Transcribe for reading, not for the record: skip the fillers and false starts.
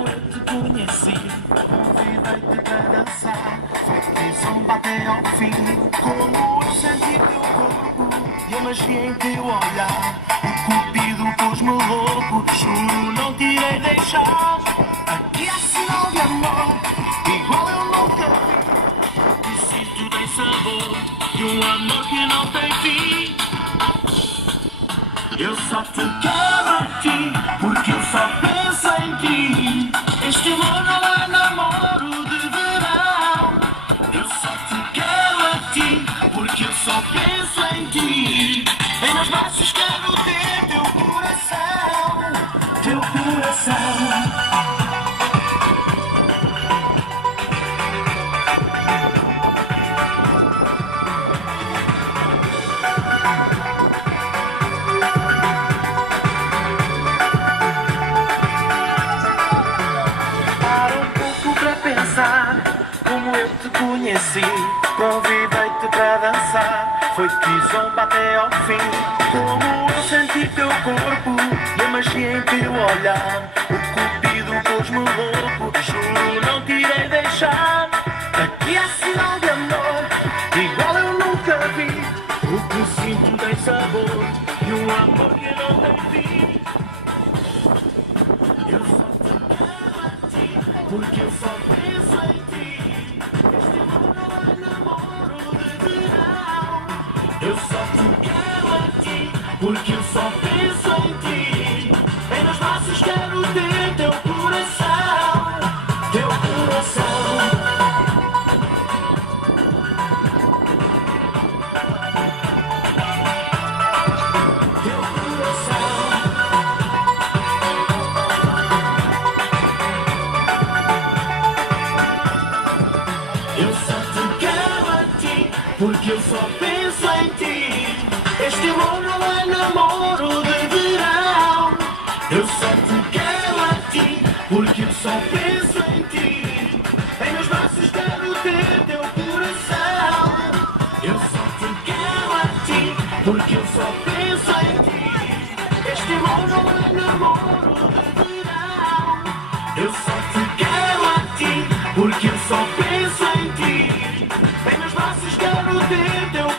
como eu te conheci. Convidei-te para dançar, foi-te som até ao fim. Como eu senti teu corpo e a magia em teu olhar. O cupido pôs-me louco, juro não te irei deixar. Aqui há sinal de amor, igual eu nunca vi. E sinto tem sabor, de um amor que não tem fim. Eu só te quero a ti, porque eu só penso em ti. Este amor não é namoro de verão. Eu só te quero a ti, porque eu só penso em ti. Em meus braços quero ter teu coração, teu coração. Como eu te conheci, convidei-te para dançar, foi-te zomba até ao fim. Como eu senti teu corpo e a magia em teu olhar. O cupido pôs-me louco, juro não te irei deixar. Aqui há sinal de amor, igual eu nunca vi. O que sinto tem sabor e um amor que não tem fim. Eu só te quero a ti, porque eu só penso em ti. Eu só te quero a ti, porque eu só penso em ti. Em meus braços quero ter teu coração, teu coração. Teu coração. Eu só te quero a ti, porque eu só penso em ti. Este amor não é namoro de verão. Eu só te quero a ti, porque eu só penso em ti. Em meus braços quero ter teu coração. Eu só te quero a ti, porque eu só penso em ti. Este amor não é namoro de verão. Eu só te quero a ti, porque eu só penso em ti. Em meus braços quero ter teu